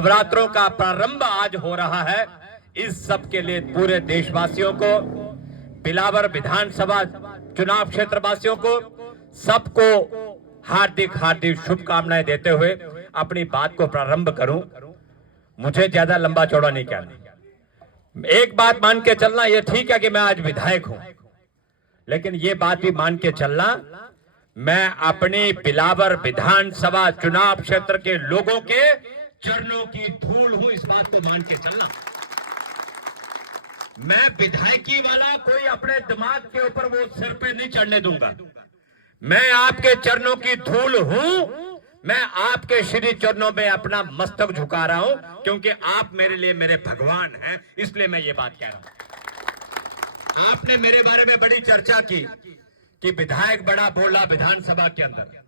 नवरात्रों का प्रारंभ आज हो रहा है। इस सब के लिए पूरे देशवासियों को, बिलावर विधानसभा चुनाव क्षेत्र वासियों को, सबको हार्दिक हार्दिक शुभकामनाएं देते हुए अपनी बात को प्रारंभ करूं। मुझे ज्यादा लंबा चौड़ा नहीं कहना। एक बात मान के चलना, यह ठीक है कि मैं आज विधायक हूं, लेकिन यह बात भी मान के चलना, मैं अपनी बिलावर विधानसभा चुनाव क्षेत्र के लोगों के चरणों की धूल हूं। इस बात को मान के चलना। मैं विधायकी वाला कोई अपने दिमाग के ऊपर वो सिर पे नहीं चढ़ने दूंगा। मैं आपके चरणों की धूल हूं। मैं आपके श्री चरणों में अपना मस्तक झुका रहा हूं, क्योंकि आप मेरे लिए मेरे भगवान हैं। इसलिए मैं ये बात कह रहा हूं। आपने मेरे बारे में बड़ी चर्चा की कि विधायक बड़ा बोला विधानसभा के अंदर।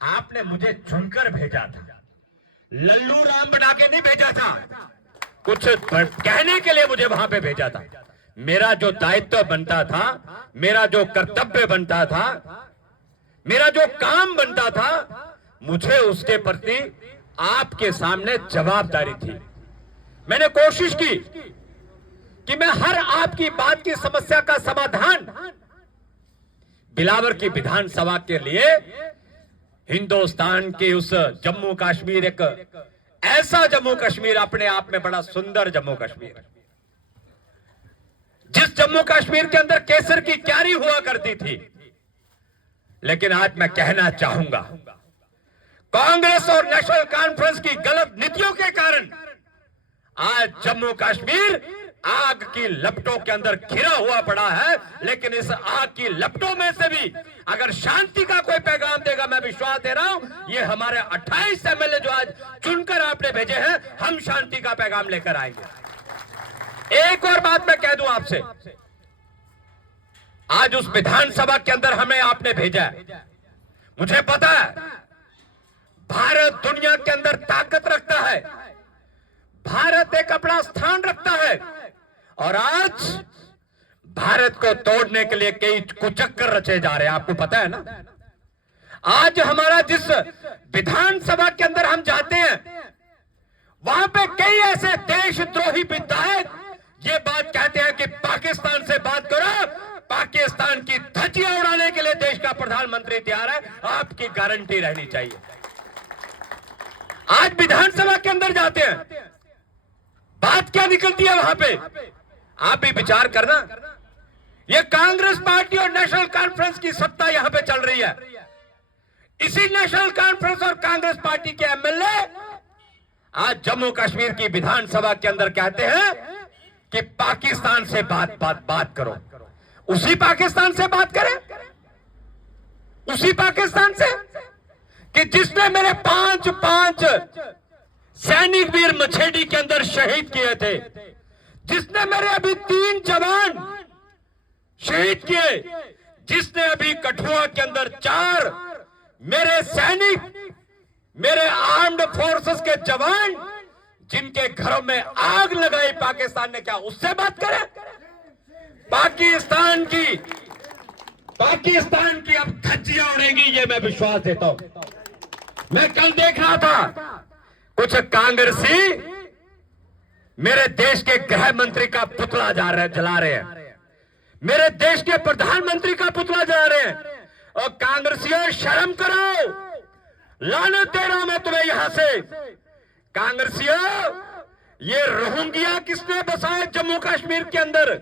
आपने मुझे चुनकर भेजा था, लल्लू राम बना के नहीं भेजा था। कुछ कहने के लिए मुझे वहां पे भेजा था। मेरा जो दायित्व बनता था, मेरा जो कर्तव्य बनता था, मेरा जो काम बनता था, मुझे उसके प्रति आपके सामने जवाबदारी थी। मैंने कोशिश की कि मैं हर आपकी बात की समस्या का समाधान बिलावर की विधानसभा के लिए, हिंदुस्तान के उस जम्मू कश्मीर, एक ऐसा जम्मू कश्मीर, अपने आप में बड़ा सुंदर जम्मू कश्मीर, जिस जम्मू कश्मीर के अंदर केसर की क्यारी हुआ करती थी। लेकिन आज मैं कहना चाहूंगा, कांग्रेस और नेशनल कॉन्फ्रेंस की गलत नीतियों के कारण आज जम्मू कश्मीर आग की लपटों के अंदर घिरा हुआ पड़ा है। लेकिन इस आग की लपटों में से भी अगर शांति का कोई पैगाम देगा, मैं विश्वास दे रहा हूं, ये हमारे 28 एमएलए जो आज चुनकर आपने भेजे हैं, हम शांति का पैगाम लेकर आएंगे। एक और बात मैं कह दूं आपसे, आज उस विधानसभा के अंदर हमें आपने भेजा है। मुझे पता है भारत दुनिया के अंदर ताकत रखता है, भारत एक अपना स्थान रखता है, और आज भारत को तोड़ने के लिए कई कुचक्कर रचे जा रहे हैं। आपको पता है ना, आज हमारा जिस विधानसभा के अंदर हम जाते हैं, वहां पे कई ऐसे देशद्रोही विधायक ये बात कहते हैं कि पाकिस्तान से बात करो, पाकिस्तान की धज्जियां उड़ाने के लिए देश का प्रधानमंत्री तैयार है। आपकी गारंटी रहनी चाहिए। आज विधानसभा के अंदर जाते हैं, बात क्या निकलती है वहां पे, आप भी विचार करना। ये कांग्रेस पार्टी और नेशनल कॉन्फ्रेंस की सत्ता यहां पे चल रही है। इसी नेशनल कॉन्फ्रेंस और कांग्रेस पार्टी के एमएलए आज जम्मू कश्मीर की विधानसभा के अंदर कहते हैं कि पाकिस्तान से बात करो। उसी पाकिस्तान से बात करें, उसी पाकिस्तान से कि जिसने मेरे पांच सैनिक वीर मछेडी के अंदर शहीद किए थे, जिसने मेरे अभी 3 जवान शहीद किए, जिसने अभी कठुआ के अंदर 4 मेरे सैनिक, मेरे आर्म्ड फोर्सेस के जवान, जिनके घरों में आग लगाई पाकिस्तान ने, क्या उससे बात करें? पाकिस्तान की अब धज्जियां उड़ेंगी, ये मैं विश्वास देता हूं। मैं कल देख रहा था कुछ कांग्रेसी मेरे देश के गृह मंत्री का पुतला जला रहे हैं, मेरे देश के प्रधानमंत्री का पुतला जला रहे हैं। और कांग्रेसियों, शर्म करो, लानत दे रहा हूं मैं तुम्हें यहां से। कांग्रेसियों, ये रोहिंग्या किसने बसाए जम्मू कश्मीर के अंदर?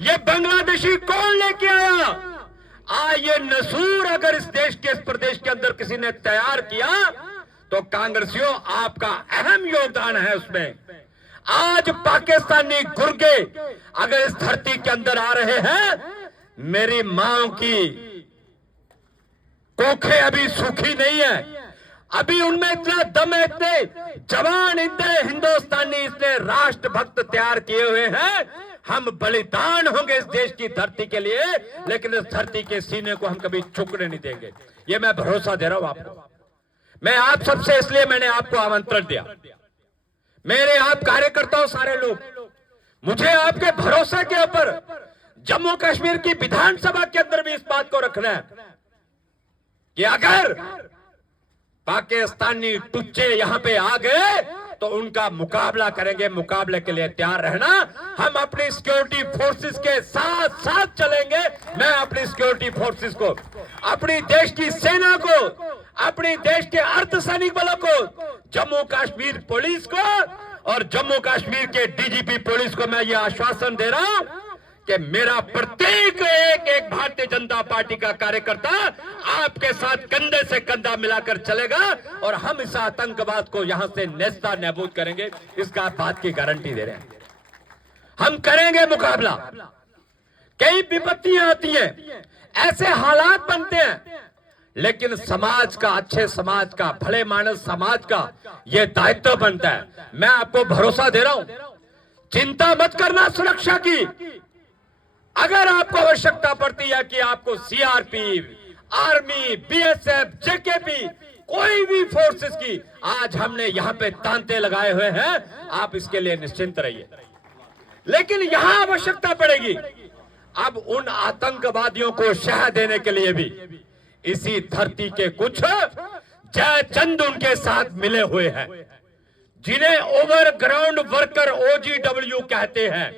ये बांग्लादेशी कौन लेके आया? ये नसूर अगर इस देश के, इस प्रदेश के अंदर किसी ने तैयार किया, तो कांग्रेसियों आपका अहम योगदान है उसमें। आज पाकिस्तानी गुर्गे अगर इस धरती के अंदर आ रहे हैं, मेरी मां की कोखें अभी सूखी नहीं है, अभी उनमें इतना दम है, इतने जवान, इतने हिंदुस्तानी, इतने राष्ट्रभक्त तैयार किए हुए हैं। हम बलिदान होंगे इस देश की धरती के लिए, लेकिन इस धरती के सीने को हम कभी झुकने नहीं देंगे। ये मैं भरोसा दे रहा हूं आपको। मैं आप सबसे इसलिए मैंने आपको आमंत्रण दिया। मेरे आप कार्यकर्ताओं, सारे लोग, मुझे आपके भरोसे के ऊपर जम्मू कश्मीर की विधानसभा के अंदर भी इस बात को रखना है कि अगर पाकिस्तानी टुच्चे यहां पे आ गए तो उनका मुकाबला करेंगे। मुकाबले के लिए तैयार रहना। हम अपनी सिक्योरिटी फोर्सेस के साथ साथ चलेंगे। मैं अपनी सिक्योरिटी फोर्सेस को, अपनी देश की सेना को, अपनी देश के अर्धसैनिक बलों को, जम्मू कश्मीर पुलिस को और जम्मू कश्मीर के डीजीपी पुलिस को मैं ये आश्वासन दे रहा हूं कि मेरा प्रत्येक एक भारतीय जनता पार्टी का कार्यकर्ता आपके साथ कंधे से कंधा मिलाकर चलेगा और हम इस आतंकवाद को यहां से नेस्ता नाबूद करेंगे। इसका बात की गारंटी दे रहे हैं। हम करेंगे मुकाबला। कई विपत्तियां आती हैं, ऐसे हालात बनते हैं, लेकिन समाज का, अच्छे समाज का, भले मानस समाज का यह दायित्व बनता है। मैं आपको भरोसा दे रहा हूं, चिंता मत करना सुरक्षा की। अगर आपको आवश्यकता पड़ती है कि आपको सीआरपी, आर्मी, बीएसएफ, जेकेपी, कोई भी फोर्सेस की, आज हमने यहां पे तांते लगाए हुए हैं, आप इसके लिए निश्चिंत रहिए। लेकिन यहां आवश्यकता पड़ेगी, अब उन आतंकवादियों को शह देने के लिए भी इसी धरती के कुछ जयचंद उनके साथ मिले हुए हैं, जिन्हें ओवरग्राउंड वर्कर OGW कहते हैं।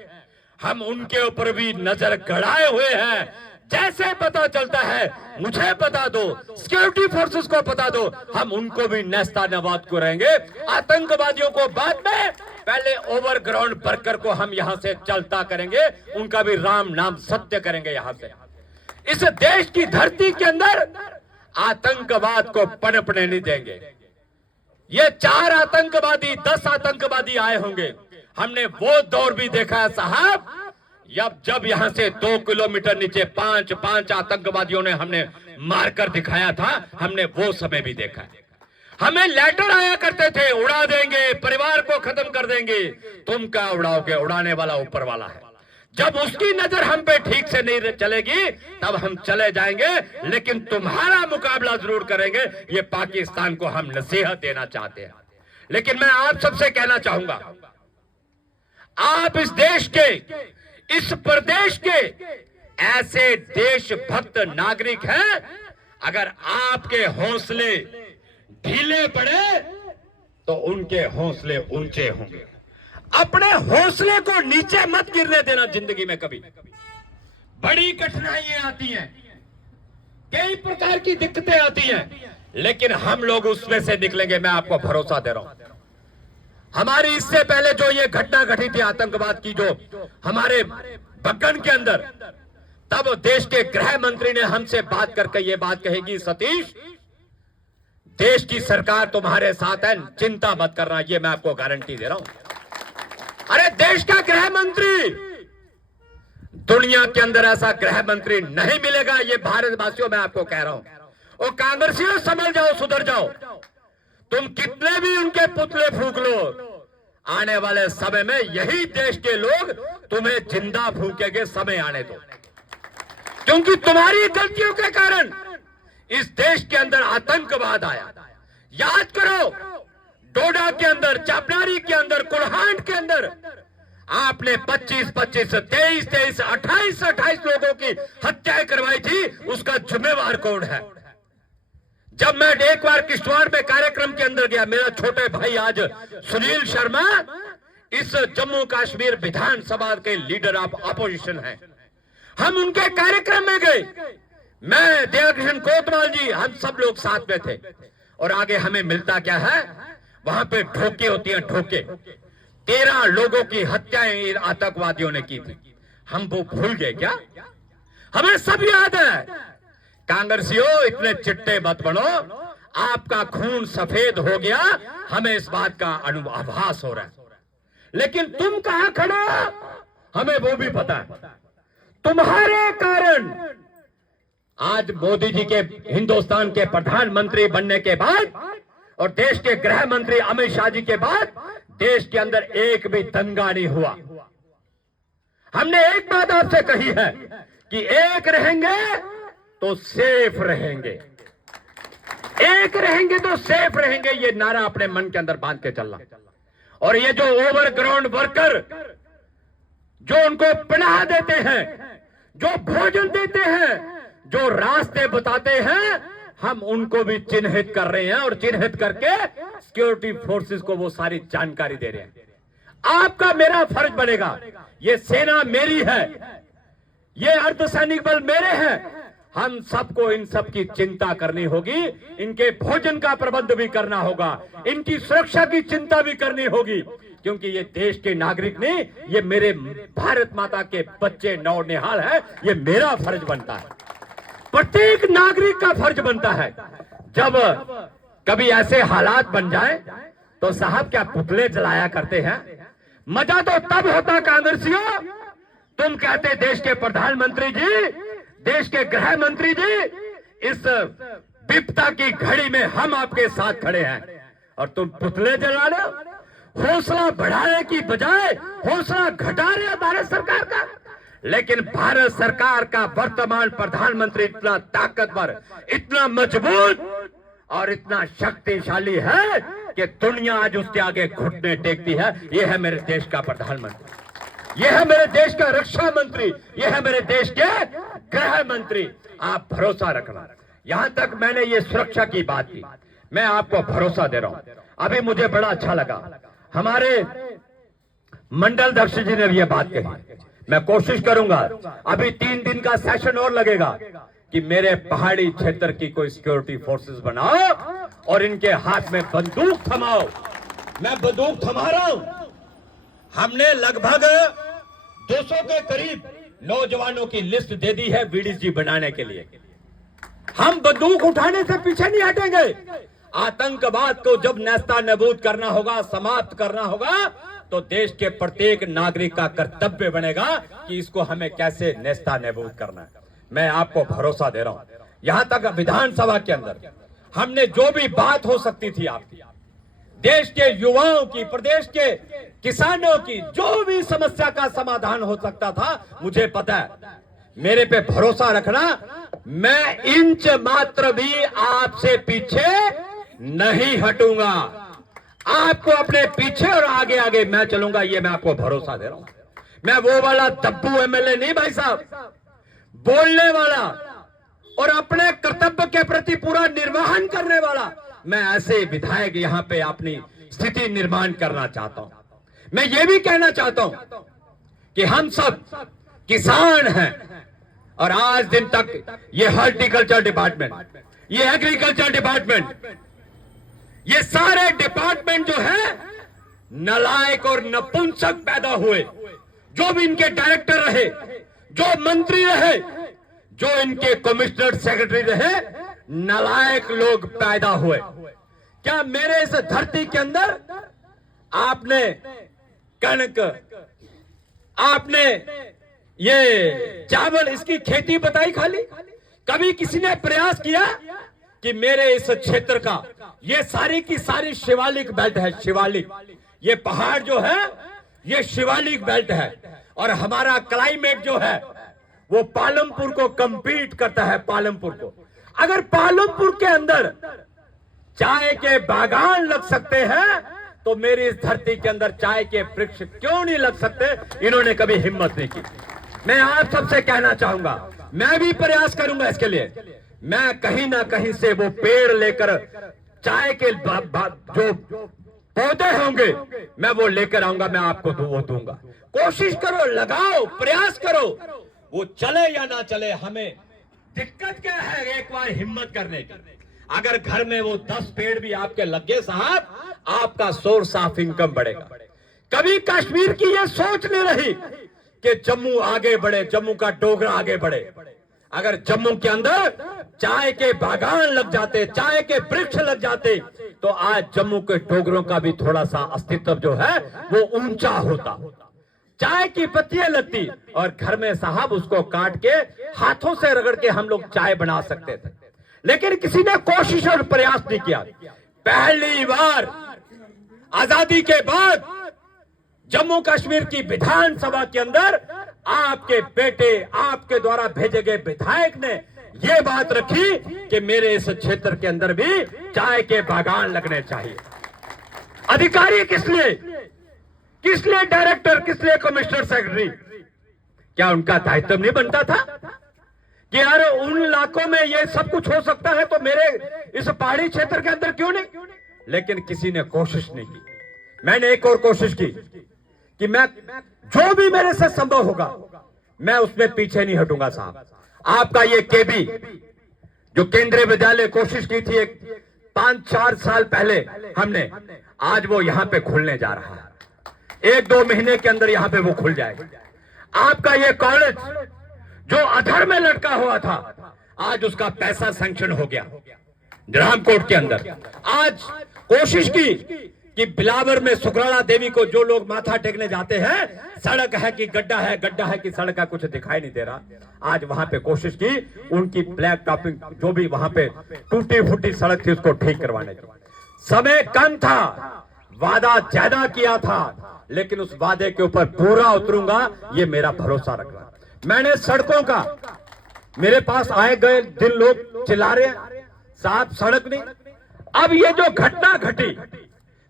हम उनके ऊपर भी नजर गड़ाए हुए हैं। जैसे पता चलता है मुझे पता दो, सिक्योरिटी फोर्सेस को पता दो, हम उनको भी नेस्ता नाबूद करेंगे। आतंकवादियों को बाद में, पहले ओवरग्राउंड वर्कर को हम यहां से चलता करेंगे, उनका भी राम नाम सत्य करेंगे। यहां से इस देश की धरती के अंदर आतंकवाद को पनपने नहीं देंगे। ये 4 आतंकवादी, 10 आतंकवादी आए होंगे। हमने वो दौर भी देखा है साहब, जब यहां से 2 किलोमीटर नीचे 5 आतंकवादियों ने हमने मारकर दिखाया था। हमने वो समय भी देखा है। हमें लेटर आया करते थे, उड़ा देंगे, परिवार को खत्म कर देंगे। तुम क्या उड़ाओगे, उड़ाने वाला ऊपर वाला है। जब उसकी नजर हम पे ठीक से नहीं चलेगी तब हम चले जाएंगे, लेकिन तुम्हारा मुकाबला जरूर करेंगे। ये पाकिस्तान को हम नसीहत देना चाहते हैं। लेकिन मैं आप सबसे कहना चाहूंगा, आप इस देश के, इस प्रदेश के ऐसे देशभक्त नागरिक हैं, अगर आपके हौसले ढीले पड़े तो उनके हौसले ऊंचे होंगे। अपने हौसले को नीचे मत गिरने देना। जिंदगी में कभी बड़ी कठिनाइयां आती हैं, कई प्रकार की दिक्कतें आती हैं, लेकिन हम लोग उसमें से निकलेंगे। मैं आपको भरोसा दे रहा हूं। हमारी इससे पहले जो ये घटना घटी थी आतंकवाद की, जो हमारे बग्गन के अंदर, तब देश के गृह मंत्री ने हमसे बात करके ये बात कहेगी, सतीश देश की सरकार तुम्हारे साथ है, चिंता मत करना। ये मैं आपको गारंटी दे रहा हूं। अरे देश का गृह मंत्री, दुनिया के अंदर ऐसा गृह मंत्री नहीं मिलेगा। ये भारतवासियों मैं आपको कह रहा हूं। ओ कांग्रेसियों, समझ जाओ, सुधर जाओ। तुम कितने भी उनके पुतले फूंक लो, आने वाले समय में यही देश के लोग तुम्हें जिंदा फूंकेंगे। समय आने दो, क्योंकि तुम्हारी गलतियों के कारण इस देश के अंदर आतंकवाद आया। याद करो, डोडा के अंदर, चापनारी के अंदर, कुल्हांड के अंदर आपने 25, 23, 28 लोगों की हत्याएं करवाई थी। उसका जिम्मेवार कौन है? जब मैं एक बार किश्तवाड़ में कार्यक्रम के अंदर गया, मेरा छोटे भाई आज सुनील शर्मा इस जम्मू कश्मीर विधानसभा के लीडर ऑफ अपोजिशन हैं, हम उनके कार्यक्रम में गए। मैं, दयाकृष्ण कोतवाल जी, हम सब लोग साथ में थे। और आगे हमें मिलता क्या है, वहां पे ठोके होती हैं, ठोके। 13 लोगों की हत्याएं आतंकवादियों ने की थी। हम वो भूल गए क्या? हमें सब याद है। कांग्रेसियों, इतने चिट्टे मत बनो। आपका खून सफेद हो गया, हमें इस बात का आभास हो रहा है। लेकिन तुम कहां खड़े हो, हमें वो भी पता है। तुम्हारे कारण आज मोदी जी के हिंदुस्तान के प्रधानमंत्री बनने के बाद और देश के गृह मंत्री अमित शाह जी के बाद देश के अंदर एक भी दंगा नहीं हुआ। हमने एक बात आपसे कही है कि एक रहेंगे तो सेफ रहेंगे, एक रहेंगे तो सेफ रहेंगे। ये नारा अपने मन के अंदर बांध के चलना। और ये जो ओवरग्राउंड वर्कर जो उनको पनाह देते हैं, जो भोजन देते हैं, जो रास्ते बताते हैं, हम उनको भी चिन्हित कर रहे हैं और चिन्हित करके सिक्योरिटी फोर्सेस को वो सारी जानकारी दे रहे हैं। आपका मेरा फर्ज बनेगा, ये सेना मेरी है, ये अर्धसैनिक बल मेरे हैं, हम सबको इन सब की चिंता करनी होगी, इनके भोजन का प्रबंध भी करना होगा, इनकी सुरक्षा की चिंता भी करनी होगी, क्योंकि ये देश के नागरिक नहीं, ये मेरे भारत माता के बच्चे नौनिहाल है, ये मेरा फर्ज बनता है, प्रत्येक नागरिक का फर्ज बनता है। जब कभी ऐसे हालात बन जाए तो साहब क्या पुतले जलाया करते हैं? मजा तो तब होता कांग्रेसियों, तुम कहते देश के प्रधानमंत्री जी, देश के गृह मंत्री जी, इस विपदा की घड़ी में हम आपके साथ खड़े हैं, और तुम पुतले जला रहे हो। हौसला बढ़ाने की बजाय हौसला घटा रहे हो भारत सरकार का। लेकिन भारत सरकार का वर्तमान प्रधानमंत्री इतना ताकतवर, इतना मजबूत और इतना शक्तिशाली है कि दुनिया आज उसके आगे घुटने टेकती है। यह है मेरे देश का प्रधानमंत्री, यह है मेरे देश का रक्षा मंत्री, यह है मेरे देश के गृह मंत्री। आप भरोसा रखना। यहां तक मैंने ये सुरक्षा की बात की, मैं आपको भरोसा दे रहा हूं। अभी मुझे बड़ा अच्छा लगा, हमारे मंडल अध्यक्ष जी ने ये बात कही। मैं कोशिश करूंगा, अभी 3 दिन का सेशन और लगेगा, कि मेरे पहाड़ी क्षेत्र की कोई सिक्योरिटी फोर्सेस बनाओ और इनके हाथ में बंदूक थमाओ। मैं बंदूक थमा रहा हूं। हमने लगभग 200 के करीब नौजवानों की लिस्ट दे दी है वीडीसी बनाने के लिए। हम बंदूक उठाने से पीछे नहीं हटेंगे। आतंकवाद को जब नेस्तानेबूद करना होगा, समाप्त करना होगा, तो देश के प्रत्येक नागरिक का कर्तव्य बनेगा कि इसको हमें कैसे नेस्तानेबूद करना है। मैं आपको भरोसा दे रहा हूं। यहां तक विधानसभा के अंदर हमने जो भी बात हो सकती थी आपकी, देश के युवाओं की, प्रदेश के किसानों की जो भी समस्या का समाधान हो सकता था, मुझे पता है। मेरे पे भरोसा रखना, मैं इंच मात्र भी आपसे पीछे नहीं हटूंगा। आपको अपने पीछे और आगे आगे मैं चलूंगा, ये मैं आपको भरोसा दे रहा हूं। मैं वो वाला दब्बू एमएलए नहीं भाई साहब, बोलने वाला और अपने कर्तव्य के प्रति पूरा निर्वहन करने वाला। मैं ऐसे विधायक यहां पे अपनी स्थिति निर्माण करना चाहता हूं। मैं ये भी कहना चाहता हूं कि हम सब किसान हैं, और आज दिन तक ये हॉर्टिकल्चर डिपार्टमेंट, ये एग्रीकल्चर डिपार्टमेंट, ये सारे डिपार्टमेंट जो है नालायक और नपुंसक पैदा हुए। जो भी इनके डायरेक्टर रहे, जो मंत्री रहे, जो इनके कमिश्नर सेक्रेटरी रहे, नालायक लोग पैदा हुए। क्या मेरे इस धरती के अंदर आपने कणक, आपने ये चावल, इसकी खेती बताई खाली? कभी किसी ने प्रयास किया कि मेरे इस क्षेत्र का, ये सारी की सारी शिवालिक बेल्ट है, शिवालिक, ये पहाड़ जो है ये शिवालिक बेल्ट है, और हमारा क्लाइमेट जो है वो पालमपुर को कंपीट करता है, पालमपुर को। अगर पालमपुर के अंदर चाय के बागान लग सकते हैं, तो मेरी इस धरती के अंदर चाय के वृक्ष क्यों नहीं लग सकते? इन्होंने कभी हिम्मत नहीं की। मैं आप सबसे कहना चाहूंगा, मैं भी प्रयास करूंगा इसके लिए। मैं कहीं ना कहीं से वो पेड़ लेकर, चाय के जो पौधे होंगे, मैं वो लेकर आऊंगा, मैं आपको वो दूंगा। कोशिश करो, लगाओ, प्रयास करो। वो चले या ना चले, हमें दिक्कत क्या है एक बार हिम्मत करने की। अगर घर में वो 10 पेड़ भी आपके लगे साहब, आपका सोर्स ऑफ इनकम बढ़ेगा। कभी कश्मीर की ये सोच नहीं रही कि जम्मू आगे बढ़े, जम्मू का डोगरा आगे बढ़े। अगर जम्मू के अंदर चाय के बागान लग जाते, चाय के वृक्ष लग जाते, तो आज जम्मू के डोगरों का भी थोड़ा सा अस्तित्व जो है वो ऊंचा होता। चाय की पत्तियां लगती और घर में साहब उसको काट के हाथों से रगड़ के हम लोग चाय बना सकते थे, लेकिन किसी ने कोशिश और प्रयास नहीं किया। पहली बार आजादी के बाद जम्मू कश्मीर की विधानसभा के अंदर आपके बेटे, आपके द्वारा भेजे गए विधायक ने यह बात रखी कि मेरे इस क्षेत्र के अंदर भी चाय के बागान लगने चाहिए। अधिकारी किस लिए, डायरेक्टर किस लिए, कमिश्नर सेक्रेटरी, क्या उनका दायित्व नहीं बनता था कि यार उन इलाकों में ये सब कुछ हो सकता है तो मेरे इस पहाड़ी क्षेत्र के अंदर क्यों नहीं। लेकिन किसी ने कोशिश नहीं की। मैंने एक और कोशिश की कि मैं जो भी मेरे से संभव होगा मैं उसमें पीछे नहीं हटूंगा। साहब, आपका ये केबी जो केंद्रीय विद्यालय कोशिश की थी एक 5-4 साल पहले हमने, आज वो यहां पे खुलने जा रहा है। 1-2 महीने के अंदर यहां पे वो खुल जाएगा। आपका ये कॉलेज जो अधर में लटका हुआ था, आज उसका पैसा सैंक्शन हो गया रामकोट के अंदर। आज कोशिश की कि बिलावर में सुकराला देवी को जो लोग माथा टेकने जाते हैं, सड़क है कि गड्ढा है, गड्ढा है कि सड़क का कुछ दिखाई नहीं दे रहा। आज वहां पे कोशिश की उनकी ब्लैक टॉपिंग जो भी वहां पे टूटी फूटी सड़क थी उसको ठीक करवाने की। समय कम था, वादा ज्यादा किया था, लेकिन उस वादे के ऊपर पूरा उतरूंगा ये मेरा भरोसा रखना। मैंने सड़कों का, मेरे पास आए गए दिन लोग चिल्ला रहे हैं साहब सड़क नहीं। अब ये जो घटना घटी,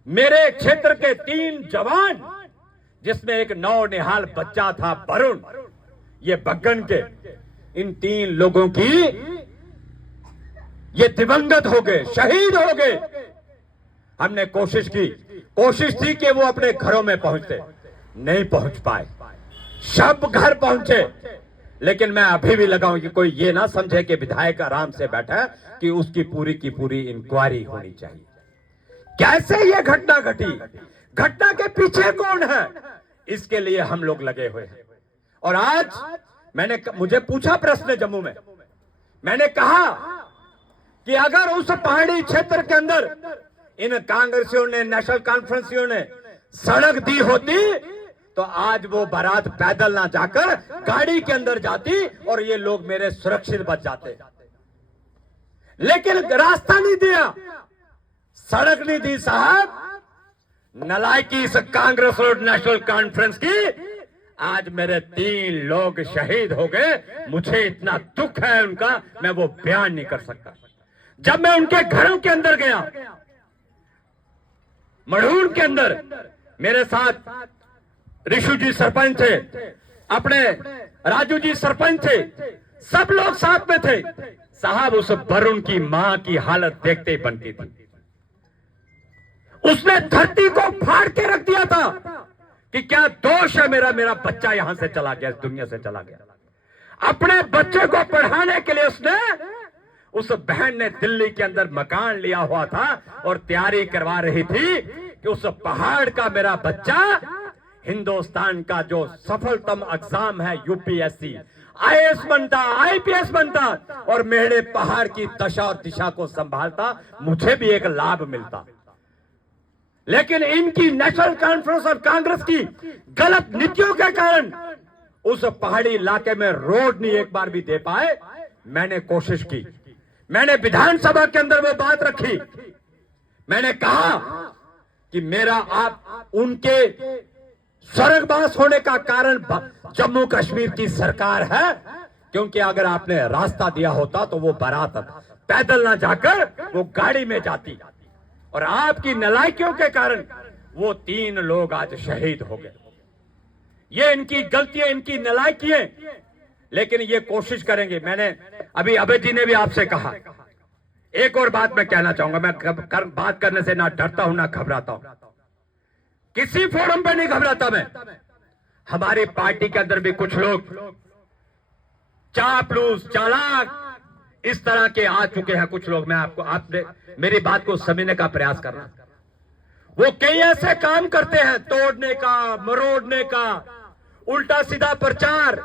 मेरे क्षेत्र के 3 जवान, जिसमें एक नौनिहाल बच्चा था वरुण, ये बग्गन के, इन 3 लोगों की ये दिवंगत हो गए, शहीद हो गए। हमने कोशिश थी कि वो अपने घरों में पहुंचते, नहीं पहुंच पाए। सब घर पहुंचे, लेकिन मैं अभी भी लगाऊं कि कोई ये ना समझे कि विधायक आराम से बैठा है कि उसकी पूरी की पूरी इंक्वायरी होनी चाहिए। कैसे ये घटना घटी, घटना के पीछे कौन है, इसके लिए हम लोग लगे हुए हैं। और आज मुझे पूछा प्रश्न जम्मू में, मैंने कहा कि अगर उस पहाड़ी क्षेत्र के अंदर इन कांग्रेसियों ने, नेशनल कॉन्फ्रेंसियों ने सड़क दी होती तो आज वो बारात पैदल ना जाकर गाड़ी के अंदर जाती और ये लोग मेरे सुरक्षित बच जाते। लेकिन रास्ता नहीं दिया, सड़क नहीं दी साहब। नलायकी इस कांग्रेस और नेशनल कॉन्फ्रेंस की, आज मेरे 3 लोग शहीद हो गए। मुझे इतना दुख है उनका, मैं वो बयान नहीं कर सकता। जब मैं उनके घरों के अंदर गया, मढ़ूर के अंदर मेरे साथ ऋषु जी सरपंच थे, अपने राजू जी सरपंच थे, सब लोग साथ में थे। साहब, उस वरुण की मां की हालत देखते ही बनती थी। उसने धरती को फाड़ के रख दिया था कि क्या दोष है मेरा बच्चा यहां से चला गया, इस दुनिया से चला गया। अपने बच्चे को पढ़ाने के लिए उसने, उस बहन ने दिल्ली के अंदर मकान लिया हुआ था और तैयारी करवा रही थी कि उस पहाड़ का मेरा बच्चा हिंदुस्तान का जो सफलतम एग्जाम है यूपीएससी, आईएएस बनता, आईपीएस बनता और मेरे पहाड़ की दशा और दिशा को संभालता, मुझे भी एक लाभ मिलता। लेकिन इनकी नेशनल कॉन्फ्रेंस और कांग्रेस की गलत नीतियों के कारण उस पहाड़ी इलाके में रोड नहीं एक बार भी दे पाए। मैंने कोशिश की, मैंने विधानसभा के अंदर वो बात रखी, मैंने कहा कि मेरा आप उनके स्वर्गवास होने का कारण जम्मू कश्मीर की सरकार है, क्योंकि अगर आपने रास्ता दिया होता तो वो बारात पैदल ना जाकर वो गाड़ी में जाती। और आपकी नालायकियों के कारण वो 3 लोग आज शहीद हो गए। ये इनकी गलतियां, इनकी नालायकियां, लेकिन ये कोशिश करेंगे। मैंने अभी अभय जी ने भी आपसे कहा, एक और बात मैं कहना चाहूंगा। मैं बात करने से ना डरता हूं ना घबराता हूं, किसी फोरम पे नहीं घबराता मैं। हमारी पार्टी के अंदर भी कुछ लोग चापलूस, चालाक इस तरह के आ चुके हैं कुछ लोग। मैं आपने मेरी बात को समझने का प्रयास करना। वो कई ऐसे काम करते हैं, तोड़ने का, मरोड़ने का, उल्टा सीधा प्रचार।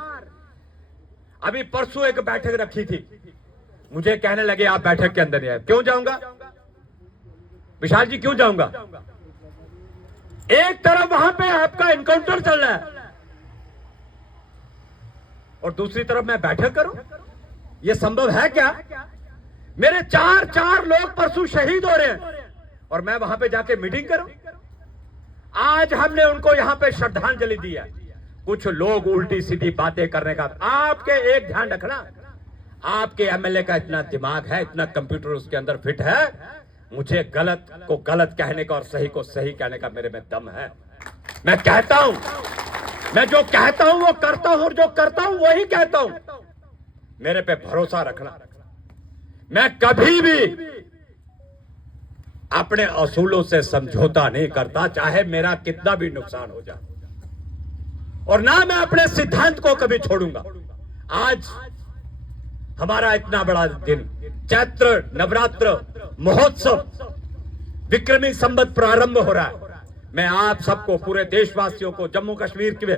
अभी परसों एक बैठक रखी थी, मुझे कहने लगे आप बैठक के अंदर नहीं आए। क्यों जाऊंगा विशाल जी, क्यों जाऊंगा? एक तरफ वहां पे आपका एनकाउंटर चल रहा है और दूसरी तरफ मैं बैठक करूं, यह संभव है क्या? मेरे 4 लोग परसों शहीद हो रहे हैं और मैं वहां पे जाके मीटिंग करूं? आज हमने उनको यहां पे श्रद्धांजलि दी है। कुछ लोग उल्टी सीधी बातें करने का, आपके एक ध्यान रखना, आपके एमएलए का इतना दिमाग है, इतना कंप्यूटर उसके अंदर फिट है, मुझे गलत को गलत कहने का और सही को सही कहने का मेरे में दम है। मैं कहता हूं, मैं जो कहता हूं वो करता हूं और जो करता हूं वही कहता हूं। मेरे पे भरोसा रखना। मैं कभी भी अपने असूलों से समझौता नहीं करता, चाहे मेरा कितना भी नुकसान हो जाए, और ना मैं अपने सिद्धांत को कभी छोड़ूंगा। आज हमारा इतना बड़ा दिन, चैत्र नवरात्र महोत्सव, विक्रमी संवत प्रारंभ हो रहा है। मैं आप सबको, पूरे देशवासियों को, जम्मू कश्मीर के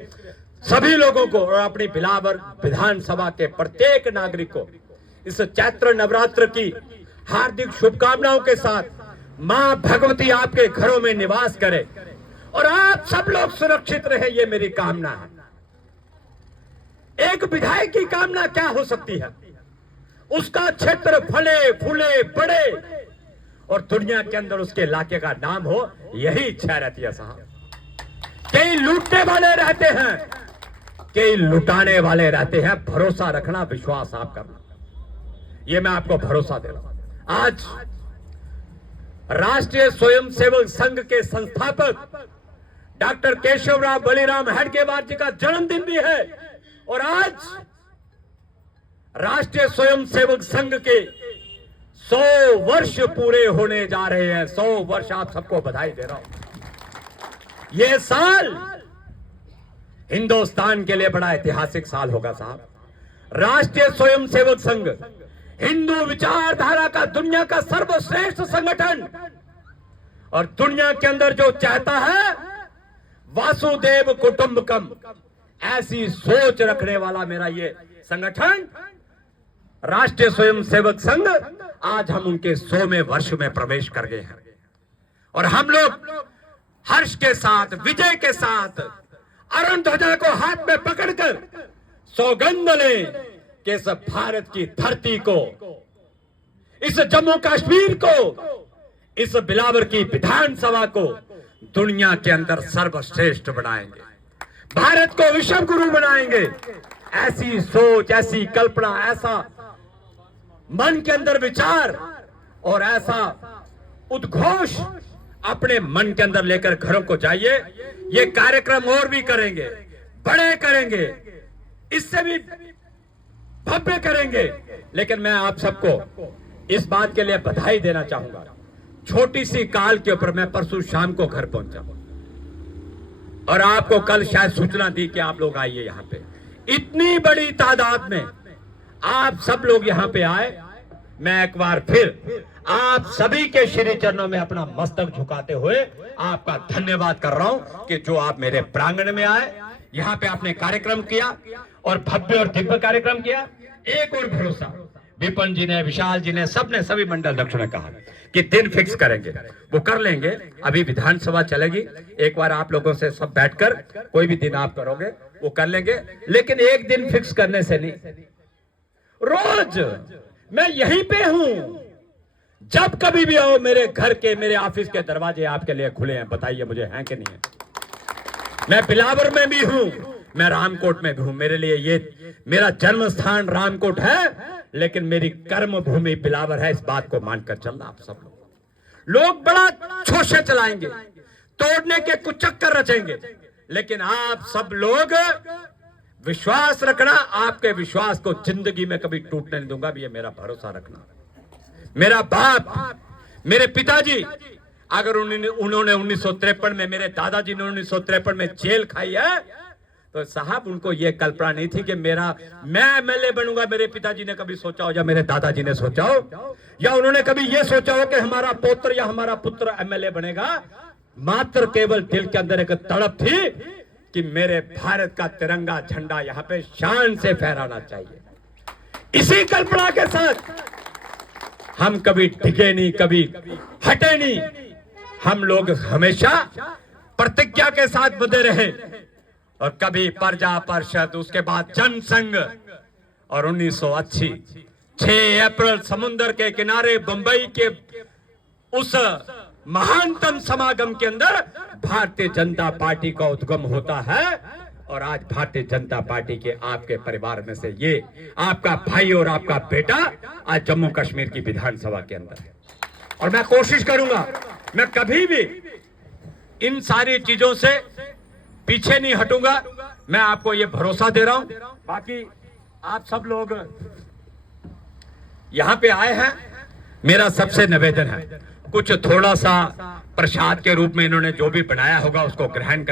सभी लोगों को और अपनी बिलावर विधानसभा के प्रत्येक नागरिक को इस चैत्र नवरात्र की हार्दिक शुभकामनाओं के साथ मां भगवती आपके घरों में निवास करे और आप सब लोग सुरक्षित रहे, ये मेरी कामना है। एक विधायक की कामना क्या हो सकती है? उसका क्षेत्र फले फूले बढ़े और दुनिया के अंदर उसके इलाके का नाम हो, यही इच्छा रहती है साहब। कई लूटने वाले रहते हैं, कई लुटाने वाले रहते हैं। भरोसा रखना, विश्वास आप करना, ये मैं आपको भरोसा दे रहा हूं। आज राष्ट्रीय स्वयंसेवक संघ के संस्थापक डॉक्टर केशवराव बलिराम हेडगेवार जी का जन्मदिन भी है और आज राष्ट्रीय स्वयंसेवक संघ के 100 वर्ष पूरे होने जा रहे हैं। 100 वर्ष, आप सबको बधाई दे रहा हूं। यह साल हिंदुस्तान के लिए बड़ा ऐतिहासिक साल होगा साहब। राष्ट्रीय स्वयंसेवक संघ हिंदू विचारधारा का दुनिया का सर्वश्रेष्ठ संगठन और दुनिया के अंदर जो चाहता है वासुदेव कुटुंबकम, ऐसी सोच रखने वाला मेरा ये संगठन राष्ट्रीय स्वयंसेवक संघ, आज हम उनके 100वें वर्ष में प्रवेश कर गए हैं और हम लोग हर्ष के साथ, विजय के साथ अरुण ध्वजा को हाथ में पकड़कर सौगंध लें कि इस भारत की धरती को, इस जम्मू कश्मीर को, इस बिलावर की विधानसभा को दुनिया के अंदर सर्वश्रेष्ठ बनाएंगे, भारत को विश्व गुरु बनाएंगे। ऐसी सोच, ऐसी कल्पना, ऐसा मन के अंदर विचार और ऐसा उद्घोष अपने मन के अंदर लेकर घरों को जाइए। ये कार्यक्रम और भी करेंगे, बड़े करेंगे, इससे भी भव्य करेंगे, लेकिन मैं आप सबको इस बात के लिए बधाई देना चाहूंगा। छोटी सी काल के ऊपर मैं परसों शाम को घर पहुंचा और आपको कल शायद सूचना दी कि आप लोग आइए यहां पे। इतनी बड़ी तादाद में आप सब लोग यहां पे आए। मैं एक बार फिर आप सभी के श्री चरणों में अपना मस्तक झुकाते हुए आपका धन्यवाद कर रहा हूं कि जो आप मेरे प्रांगण में आए, यहां पे आपने कार्यक्रम किया और भव्य और दिव्य कार्यक्रम किया। एक और भरोसा, विपिन जी ने, विशाल जी ने, सबने, सभी मंडल अध्यक्षों ने कहा कि दिन फिक्स करेंगे, वो कर लेंगे। अभी विधानसभा चलेगी, एक बार आप लोगों से सब बैठकर कोई भी दिन आप करोगे वो कर लेंगे, लेकिन एक दिन फिक्स करने से नहीं। रोज मैं यहीं पे हूं, जब कभी भी आओ, मेरे घर के, मेरे ऑफिस के दरवाजे आपके लिए खुले हैं। बताइए मुझे हैं कि नहीं है? मैं बिलावर में भी हूं, मैं रामकोट में भी हूं। मेरे लिए ये मेरा जन्म स्थान रामकोट है, लेकिन मेरी कर्म भूमि बिलावर है। इस बात को मानकर चलना आप सब लोग बड़ा छोशे चलाएंगे, तोड़ने के कुछ चक्कर रचेंगे, लेकिन आप सब लोग विश्वास रखना। आपके विश्वास को जिंदगी में कभी टूटने नहीं दूंगा, भी ये मेरा भरोसा रखना। मेरा बाप, मेरे पिताजी, अगर उन्होंने 1953 में, मेरे दादाजी ने 1953 में जेल खाई है, तो साहब उनको ये कल्पना नहीं थी कि मैं एमएलए बनूंगा। मेरे पिताजी ने कभी सोचा हो, या मेरे दादाजी ने सोचा हो, या उन्होंने कभी ये सोचा हो कि हमारा पौत्र या हमारा पुत्र एमएलए बनेगा। मात्र केवल दिल के अंदर एक तड़प थी कि मेरे भारत का तिरंगा झंडा यहां पे शान से फहराना चाहिए। इसी कल्पना के साथ हम कभी टिके नहीं, कभी हटे नहीं। हम लोग हमेशा प्रतिज्ञा के साथ बंधे रहे, और कभी प्रजा परिषद, उसके बाद जनसंघ, और 1980 6 अप्रैल समुद्र के किनारे बंबई के उस महानतम समागम के अंदर भारतीय जनता पार्टी का उद्गम होता है। और आज भारतीय जनता पार्टी के आपके परिवार में से ये आपका भाई और आपका बेटा आज जम्मू कश्मीर की विधानसभा के अंदर है। और मैं कोशिश करूंगा, मैं कभी भी इन सारी चीजों से पीछे नहीं हटूंगा। मैं आपको ये भरोसा दे रहा हूं। बाकी आप सब लोग यहां पे आए हैं, मेरा सबसे निवेदन है कुछ थोड़ा सा प्रसाद के रूप में इन्होंने जो भी बनाया होगा उसको ग्रहण कर